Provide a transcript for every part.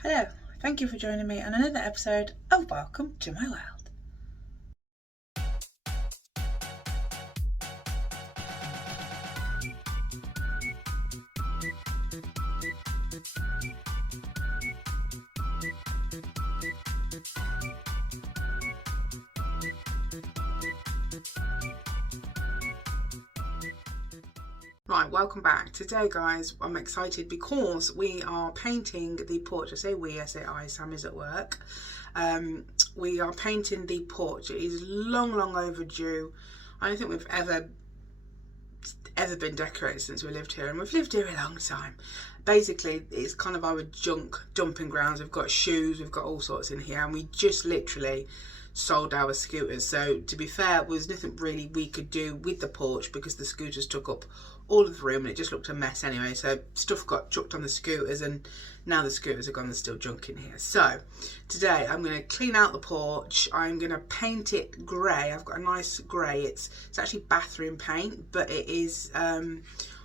Hello, thank you for joining me on another episode of Welcome to My World. Right, welcome back. Today, guys, I'm excited because we are painting the porch. I say we, I say I, Sam is at work. We are painting the porch. It is long overdue. I don't think we've ever been decorated since we lived here, and we've lived here a long time. Basically, it's kind of our junk dumping grounds. We've got shoes, we've got all sorts in here, and we just literally sold our scooters. So to be fair, there was nothing really we could do with the porch because the scooters took up all of the room and it just looked a mess anyway. So stuff got chucked on the scooters, and now the scooters are gone, there's still junk in here. So today I'm going to clean out the porch. I'm going to paint it grey. I've got a nice grey. It's actually bathroom paint, but it is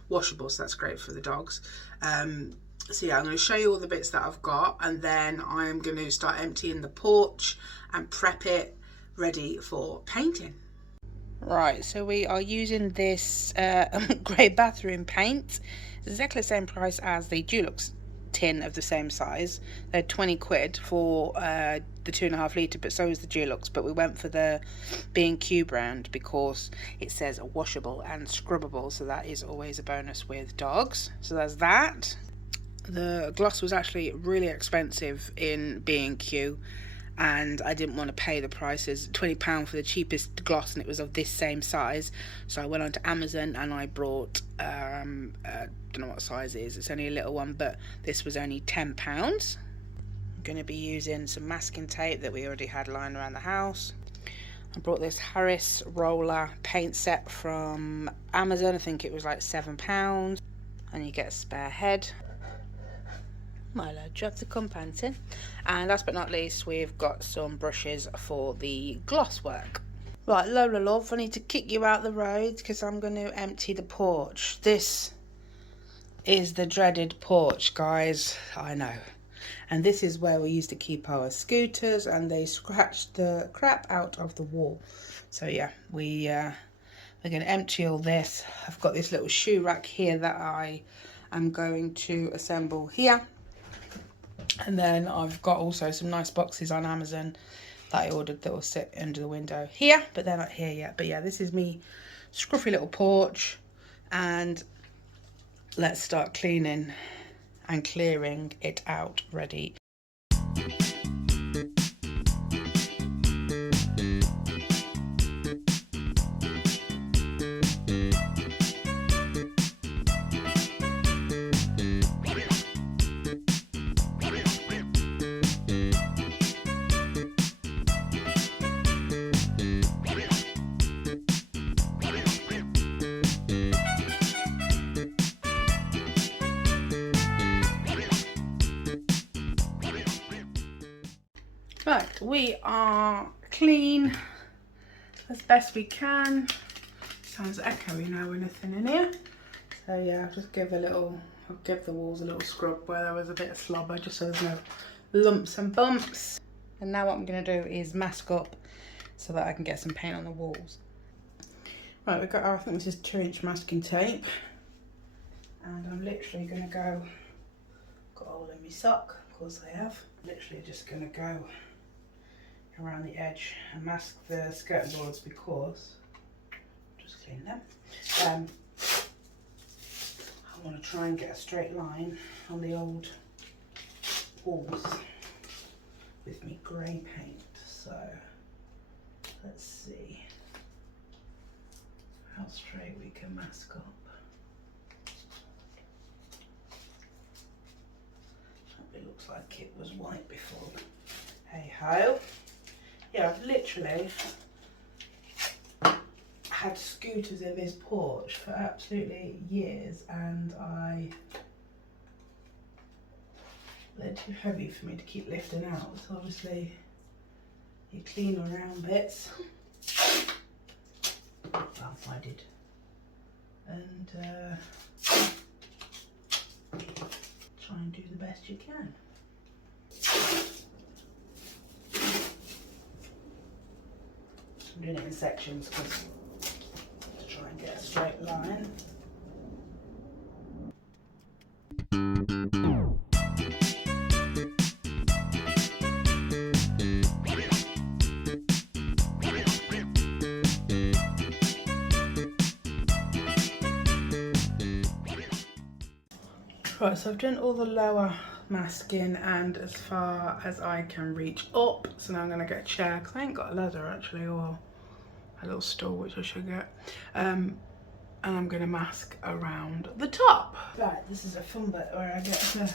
washable, so that's great for the dogs. So yeah, I'm going to show you all the bits that I've got, and then I'm going to start emptying the porch and prep it ready for painting. Right, so we are using this grey bathroom paint. It's exactly the same price as the Dulux tin of the same size. They're 20 quid for the 2.5 litre, but so is the Dulux. But we went for the B&Q brand because it says washable and scrubbable, so that is always a bonus with dogs. So there's that. The gloss was actually really expensive in B&Q, and I didn't want to pay the prices, £20 for the cheapest gloss, and it was of this same size. So I went onto Amazon and I brought I don't know what size it is, it's only a little one, but this was only £10. I'm going to be using some masking tape that we already had lying around the house. I brought this Harris roller paint set from Amazon. I think it was like £7, and you get a spare head. Milo, drop the compounds in. And last but not least, we've got some brushes for the gloss work. Right, Lola love, I need to kick you out the road because I'm going to empty the porch. This is the dreaded porch, guys. I know. And this is where we used to keep our scooters, and they scratched the crap out of the wall. So yeah, we're going to empty all this. I've got this little shoe rack here that I am going to assemble here. And then I've got also some nice boxes on Amazon that I ordered that will sit under the window here, but they're not here yet. But yeah, this is me scruffy little porch, and let's start cleaning and clearing it out ready. Right, we are clean as best we can. Sounds echoey now with nothing in here. So yeah, I'll just give I'll give the walls a little scrub where there was a bit of slobber, just so there's no lumps and bumps. And now what I'm going to do is mask up so that I can get some paint on the walls. Right, we've got I think this is 2-inch masking tape. And I'm literally going to go, got a hole in my sock, of course I have. Literally just going to go around the edge and mask the skirting boards because, just clean them. I want to try and get a straight line on the old walls with me grey paint. So let's see how straight we can mask up. It looks like it was white before. Hey ho. Yeah, I've literally had scooters in this porch for absolutely years, and they're too heavy for me to keep lifting out. So obviously you clean around bits. Well, I did. And try and do the best you can. I'm doing it in sections because to try and get a straight line. Right, so I've done all the lower masking and as far as I can reach up. So now I'm going to get a chair because I ain't got a ladder actually, or a little stool which I should get. And I'm going to mask around the top. Right, this is a fun bit where I get to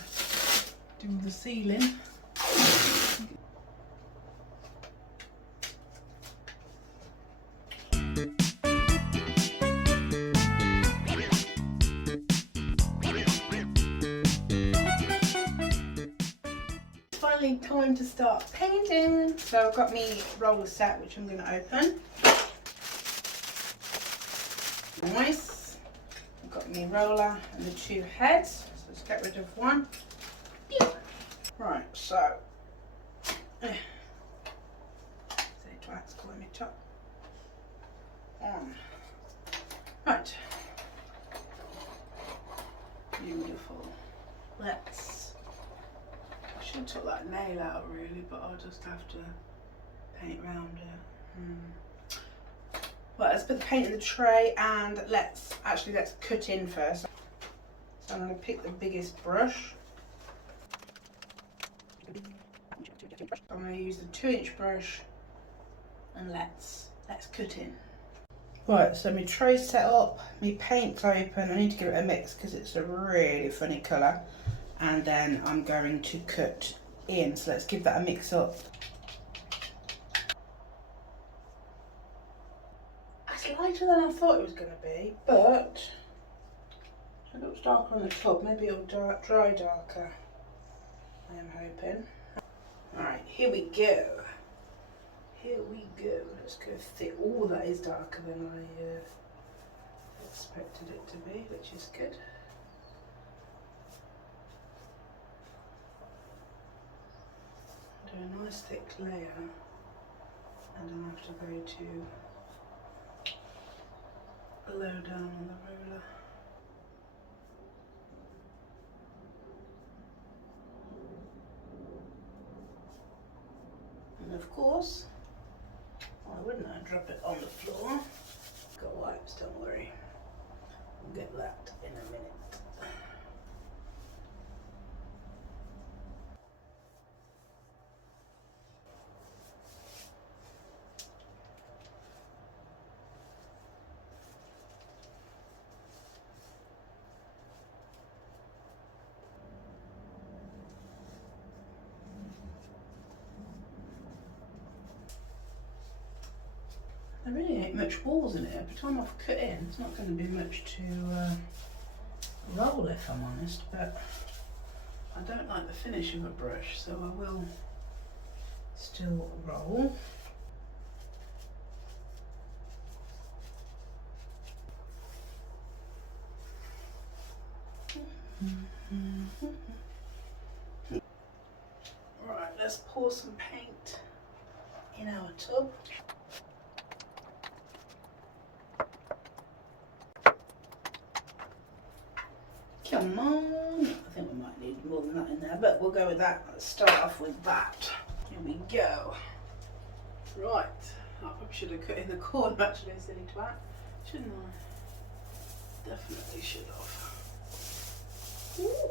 do the ceiling. Finally time to start painting. So I've got me roller set which I'm going to open. Nice. I've got me roller and the two heads. So let's get rid of one. Right, so twats calling me top on. Right. Beautiful. Let's. I should took that nail out really, but I'll just have to paint around it. Well, let's put the paint in the tray and let's cut in first. So I'm going to pick the biggest brush. I'm going to use the 2-inch brush and let's cut in. Right, so my tray's set up, my paint's open. I need to give it a mix because it's a really funny colour. And then I'm going to cut in. So let's give that a mix up. It's lighter than I thought it was going to be, but it looks darker on the top. Maybe it'll dry darker, I am hoping. Alright, here we go. Here we go. Let's go thick. Oh, that is darker than I expected it to be, which is good. Do a nice thick layer, and then I have to go to low down on the roller. And of course, why wouldn't I drop it on the floor? Got wipes, don't worry. We'll get that in a minute. There really ain't much walls in it. By the time I've cut in, it's not going to be much to roll if I'm honest, but I don't like the finish of a brush, so I will still roll. Right, let's pour some paint in our tub. Come on, I think we might need more than that in there, but we'll go with that. Let's start off with that. Here we go. Right, I probably should have cut in the corner actually, silly twat. Shouldn't I? Definitely should have. Ooh.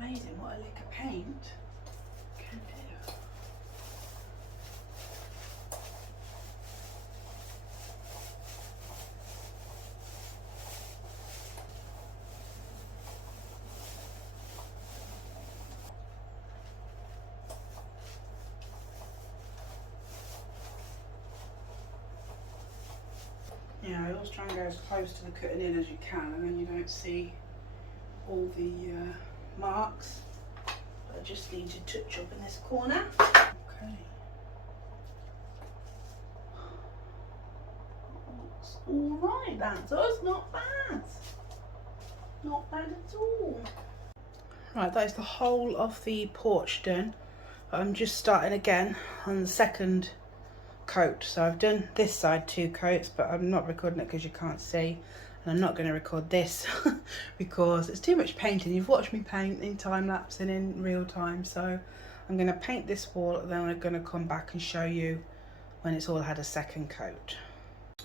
Amazing what a lick of paint can do. always try and go as close to the cutting in as you can, and then you don't see all the marks. But I just need to touch up in this corner. Okay. Looks alright, that does. Not bad. Not bad at all. Right, that is the whole of the porch done. I'm just starting again on the second coat. So I've done this side 2 coats, but I'm not recording it because you can't see. And I'm not going to record this because it's too much painting. You've watched me paint in time lapse and in real time. So I'm going to paint this wall, and then I'm going to come back and show you when it's all had a second coat.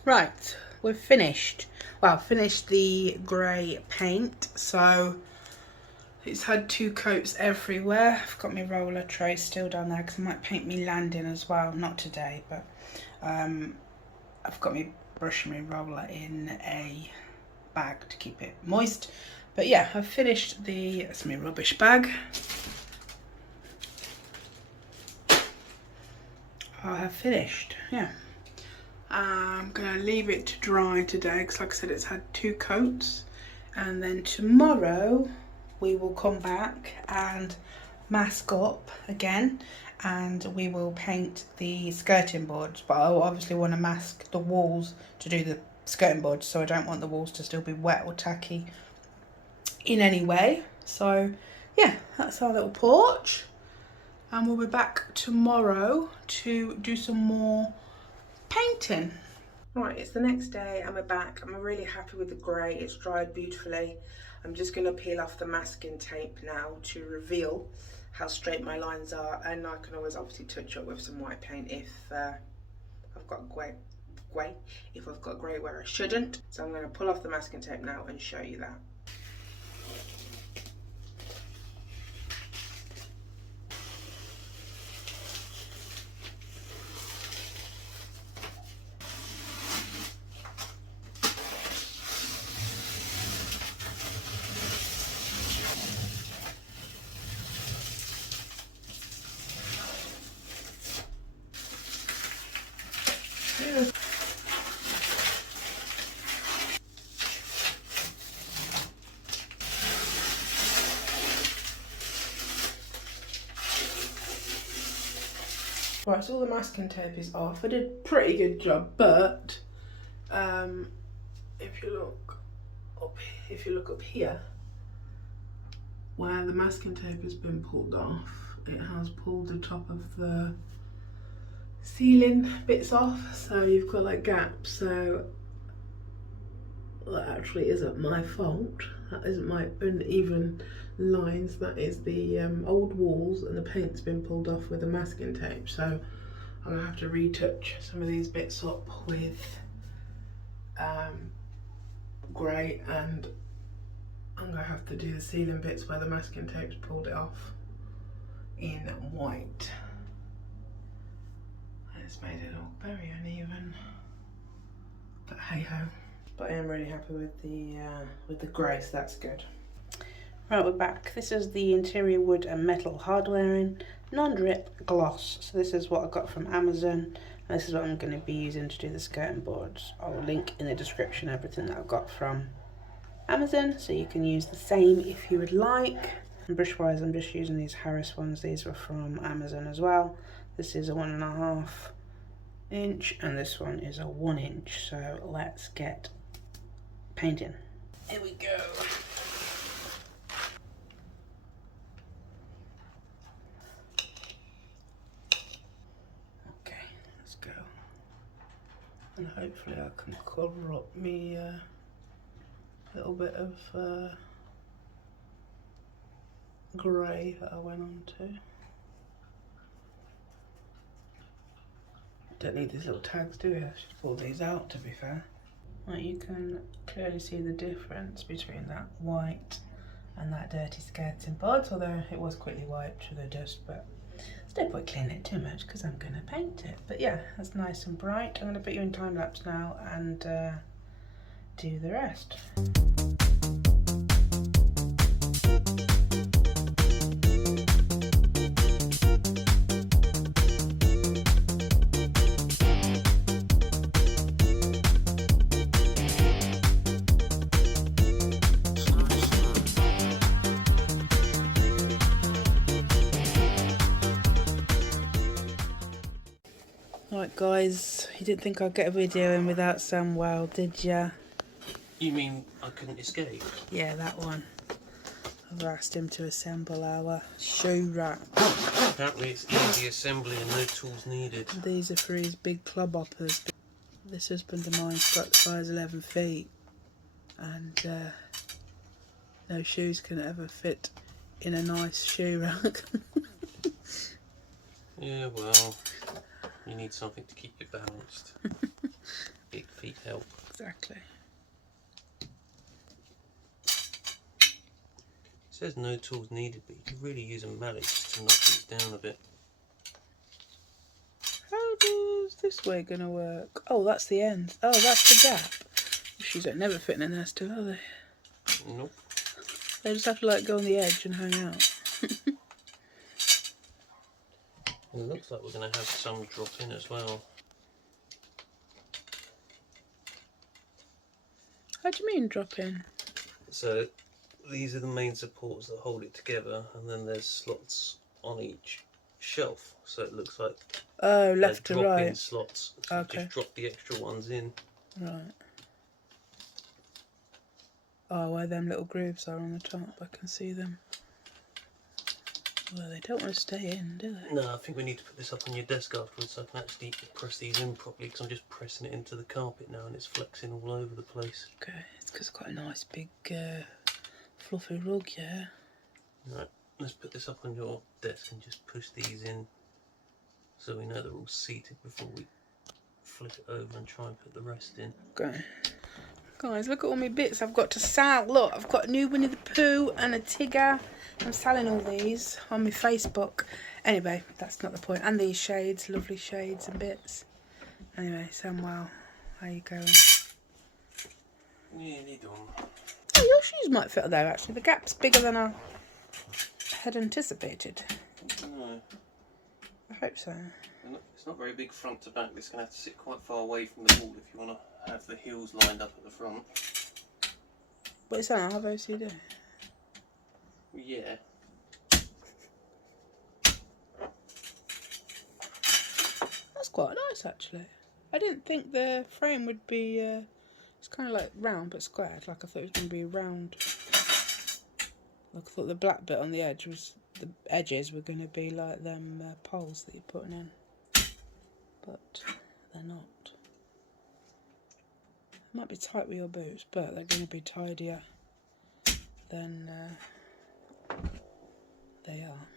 Right, we've finished. Well, finished the grey paint. So it's had 2 coats everywhere. I've got my roller tray still down there because I might paint me landing as well. Not today, but I've got my brush and my roller in a bag to keep it moist. But yeah, I've finished that's my rubbish bag. I have finished, yeah. I'm gonna leave it to dry today because, like I said, it's had 2 coats, and then tomorrow we will come back and mask up again, and we will paint the skirting boards. But I obviously want to mask the walls to do the skirting boards, so I don't want the walls to still be wet or tacky in any way. So yeah, that's our little porch, and we'll be back tomorrow to do some more painting. Right, it's the next day and we're back. I'm really happy with the grey. It's dried beautifully. I'm just going to peel off the masking tape now to reveal how straight my lines are, and I can always obviously touch up with some white paint if I've got grey where I shouldn't. So I'm going to pull off the masking tape now and show you that. Right, so all the masking tape is off. I did a pretty good job, but if you look up here, where the masking tape has been pulled off, it has pulled the top of the ceiling bits off, so you've got like gaps. So that actually isn't my fault. That isn't my uneven lines. That is the old walls, and the paint's been pulled off with the masking tape. So I'm gonna have to retouch some of these bits up with grey, and I'm gonna have to do the ceiling bits where the masking tape's pulled it off in white. And it's made it look very uneven, but hey ho. But I am really happy with the grey, so that's good. Right, we're back. This is the interior wood and metal hardwaring non-drip gloss. So this is what I got from Amazon, and this is what I'm going to be using to do the skirting boards. I'll link in the description everything that I've got from Amazon, so you can use the same if you would like. And brush wise, I'm just using these Harris ones. These were from Amazon as well. This is a 1.5 inch and this one is a 1 inch. So let's get painting. Here we go. Okay, let's go. And hopefully I can cover up me little bit of grey that I went on to. Don't need these little tags, do we? I should pull these out, to be fair. Right, you can clearly see the difference between that white and that dirty skirting board, although it was quickly wiped with the dust, but there's no point cleaning it too much because I'm going to paint it. But yeah, that's nice and bright. I'm going to put you in time lapse now and do the rest. guys, you didn't think I'd get a video in without Samuel, did ya? You mean I couldn't escape? Yeah, that one. I've asked him to assemble our shoe rack. Apparently it's easy assembly and no tools needed. These are for his big club hoppers. This husband of mine's got size 11 feet and no shoes can ever fit in a nice shoe rack. Yeah, well, you need something to keep you balanced. Big feet help. Exactly. It says no tools needed, but you could really use a mallet just to knock these down a bit. How does this way gonna work? Oh, that's the end. Oh, that's the gap. Shoes don't never fit in a nest, do they? Nope. They just have to like go on the edge and hang out. It looks like we're going to have some drop in as well. How do you mean drop in? So these are the main supports that hold it together, and then there's slots on each shelf, so it looks like left to drop-in right. slots. So Okay. just drop the extra ones in. Right. Oh, where them little grooves are on the top, I can see them. Well, they don't want to stay in, do they? No, I think we need to put this up on your desk afterwards so I can actually press these in properly, because I'm just pressing it into the carpet now and it's flexing all over the place. Okay, it's because it's got a nice big fluffy rug, yeah. Right, let's put this up on your desk and just push these in so we know they're all seated before we flip it over and try and put the rest in. Okay. Guys, look at all my bits I've got to sell. Look, I've got a new Winnie the Pooh and a Tigger. I'm selling all these on my Facebook. Anyway, that's not the point. And these shades, lovely shades and bits. Anyway, Samuel, how you going? Nearly done. Oh, your shoes might fit there, actually. The gap's bigger than I had anticipated. No, I hope so. it's not very big front to back. It's going to have to sit quite far away from the wall if you want to have the heels lined up at the front. But it's not, I have OCD. Yeah. That's quite nice, actually. I didn't think the frame would be, it's kind of like round but squared, like I thought it was going to be round. Like I thought the black bit on the edge was, the edges were going to be like them poles that you're putting in. But they're not. It might be tight with your boots, but they're going to be tidier than they are.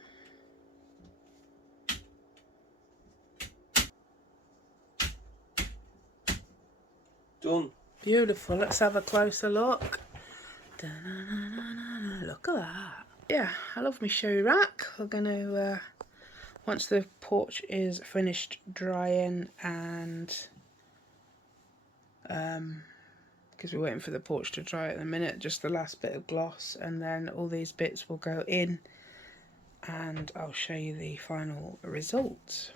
Done. Beautiful. Let's have a closer look. Da-na-na-na-na. Look at that. Yeah, I love my shoe rack. We're going to, once the porch is finished drying and, because we're waiting for the porch to dry at the minute, just the last bit of gloss, and then all these bits will go in and I'll show you the final result.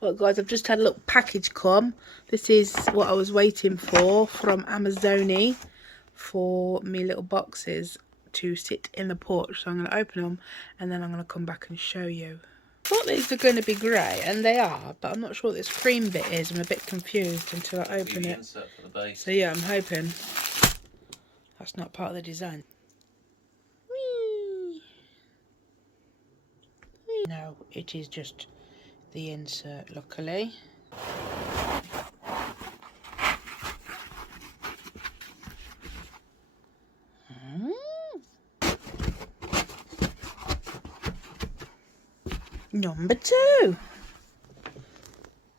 Well guys, I've just had a little package come. This is what I was waiting for from Amazoni for me little boxes to sit in the porch. So I'm going to open them and then I'm going to come back and show you. I thought these are going to be grey, and they are, but I'm not sure what this cream bit is. I'm a bit confused until I open it. Insert for the base. So yeah, I'm hoping that's not part of the design. Whee! Whee! No, it is just the insert, luckily. Number 2.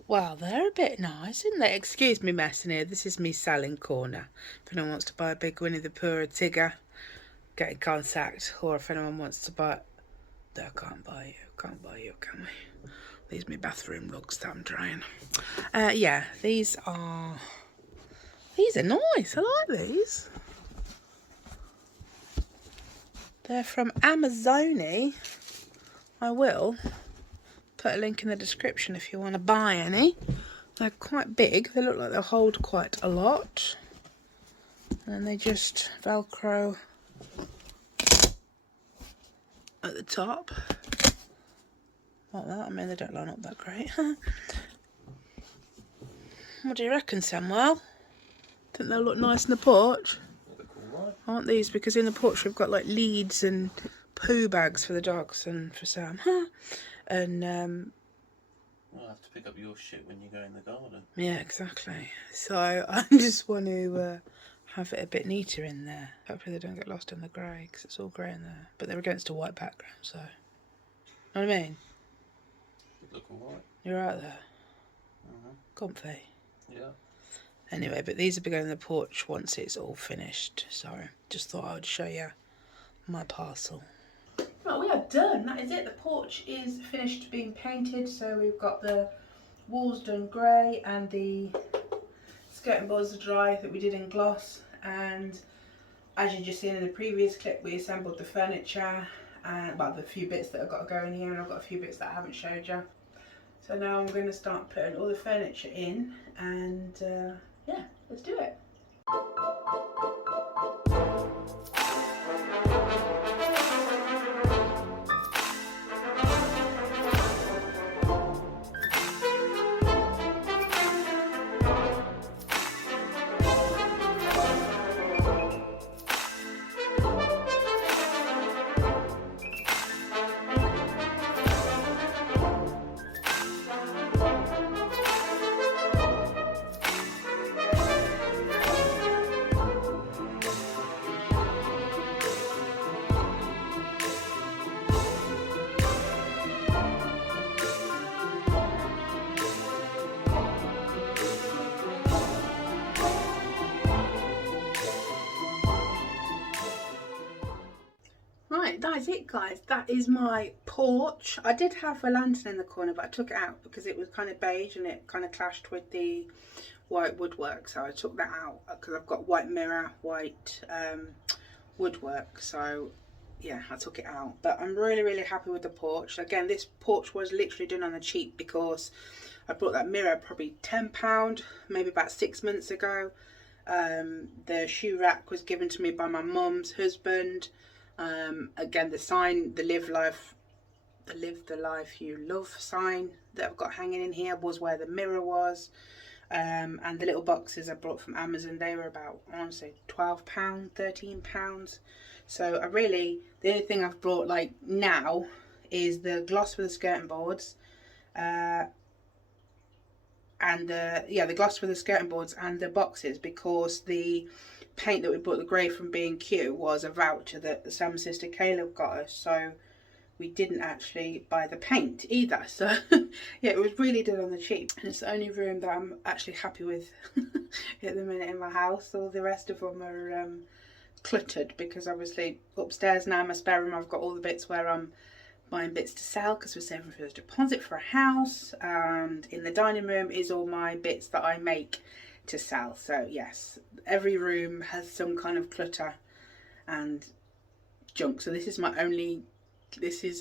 Wow, they're a bit nice, isn't they? Excuse me messing here. This is me selling corner. If anyone wants to buy a big Winnie the Pooh or a Tigger, get in contact. Or if anyone wants to buy... No, I can't buy you, can we? These are my bathroom rugs that I'm drying. Yeah, these are nice. I like these. They're from Amazoni. I will put a link in the description if you want to buy any. They're quite big. They look like they'll hold quite a lot. And they just Velcro at the top. Like that. I mean, they don't line up that great. What do you reckon, Samuel? Think they'll look nice in the porch? Look alright. Aren't these? Because in the porch we've got like leads and poo bags for the dogs and for Sam. And I'll have to pick up your shit when you go in the garden. yeah, exactly. So I just want to have it a bit neater in there. Hopefully they don't get lost in the grey, because it's all grey in there. But they're against a white background, so... Know what I mean? They look alright. You're right there. Mm-hmm. Comfy. Yeah. Anyway, but these will be going in the porch once it's all finished. So just thought I would show you my parcel. Right, we are done. That is it. The porch is finished being painted. So we've got the walls done grey and the skirting boards are dry that we did in gloss. And as you just seen in the previous clip, we assembled the furniture and well, the few bits that I've got to go in here, and I've got a few bits that I haven't showed you. So now I'm going to start putting all the furniture in, and yeah, let's do it. Right, that is it, guys. That is my porch. I did have a lantern in the corner, but I took it out because it was kind of beige and it kind of clashed with the white woodwork. So I took that out because I've got white mirror, white woodwork. So yeah, I took it out. But I'm really, really happy with the porch. Again, this porch was literally done on the cheap because I bought that mirror probably £10, maybe about 6 months ago. The shoe rack was given to me by my mum's husband. Again, the sign, the live the life you love sign that I've got hanging in here was where the mirror was. And the little boxes I brought from Amazon, they were about, I want to say £12, £13. So the only thing I've brought like now is the gloss for the skirting boards, and the gloss for the skirting boards and the boxes, because the paint that we bought, the grey from B&Q, was a voucher that Sam's sister Caleb got us, so we didn't actually buy the paint either. So yeah, it was really done on the cheap, and it's the only room that I'm actually happy with at the minute in my house. All the rest of them are cluttered, because obviously upstairs now, my spare room, I've got all the bits where I'm buying bits to sell because we're saving for a deposit for a house, and in the dining room is all my bits that I make to sell. So yes, every room has some kind of clutter and junk. So this is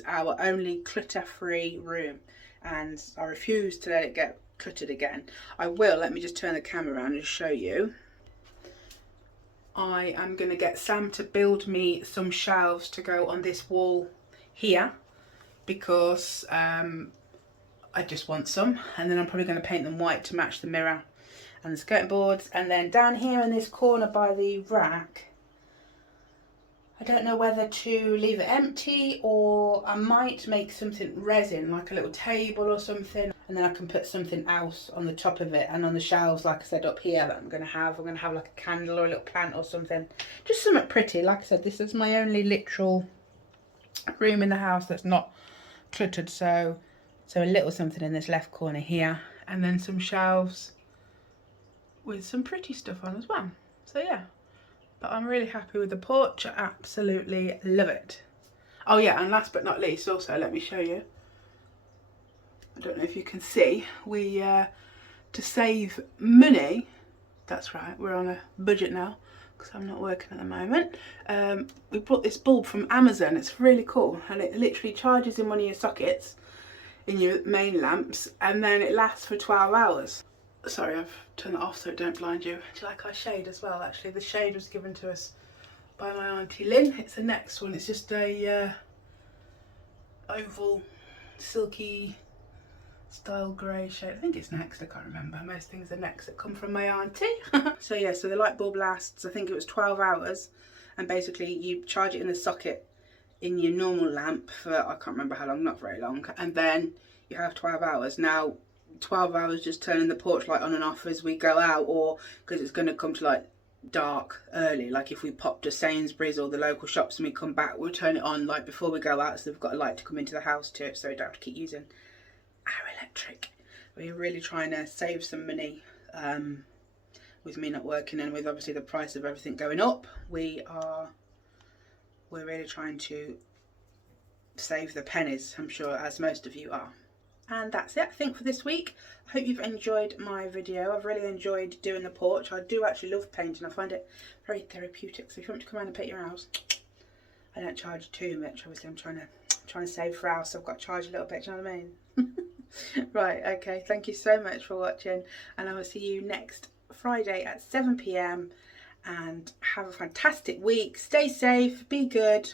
our only clutter-free room, and I refuse to let it get cluttered again. Let me just turn the camera around and show you. I am going to get Sam to build me some shelves to go on this wall here, because I just want some, and then I'm probably going to paint them white to match the mirror and the skirting boards. And then down here in this corner by the rack, I don't know whether to leave it empty, or I might make something resin, like a little table or something, and then I can put something else on the top of it. And on the shelves, like I said, up here that I'm going to have like a candle or a little plant or something, just something pretty. Like I said, this is my only literal room in the house that's not cluttered, so a little something in this left corner here, and then some shelves with some pretty stuff on as well. So yeah, but I'm really happy with the porch. I absolutely love it. Oh yeah, and last but not least, also let me show you, I don't know if you can see, we to save money, that's right, we're on a budget now because I'm not working at the moment, we bought this bulb from Amazon. It's really cool, and it literally charges in one of your sockets in your main lamps, and then it lasts for 12 hours. Sorry, I've turned that off so it don't blind you. Do you like our shade as well? Actually, the shade was given to us by my Auntie Lynn. It's the next one. It's just a oval, silky style grey shade. I think it's Next, I can't remember. Most things are Next that come from my auntie. So yeah, so the light bulb lasts, I think it was 12 hours. And basically you charge it in the socket in your normal lamp for, I can't remember how long, not very long. And then you have 12 hours. Now, 12 hours just turning the porch light on and off as we go out, or because it's going to come to like dark early, like if we pop to Sainsbury's or the local shops and we come back, we'll turn it on like before we go out, so we've got a light to come into the house too, so we don't have to keep using our electric. We're really trying to save some money with me not working, and with obviously the price of everything going up, we're really trying to save the pennies, I'm sure, as most of you are. And that's it, I think, for this week. I hope you've enjoyed my video. I've really enjoyed doing the porch. I do actually love painting. I find it very therapeutic. So if you want to come around and paint your house, I don't charge too much. Obviously, I'm trying to save for house, so I've got to charge a little bit. Do you know what I mean? Right, okay. Thank you so much for watching, and I will see you next Friday at 7 PM. And have a fantastic week. Stay safe. Be good.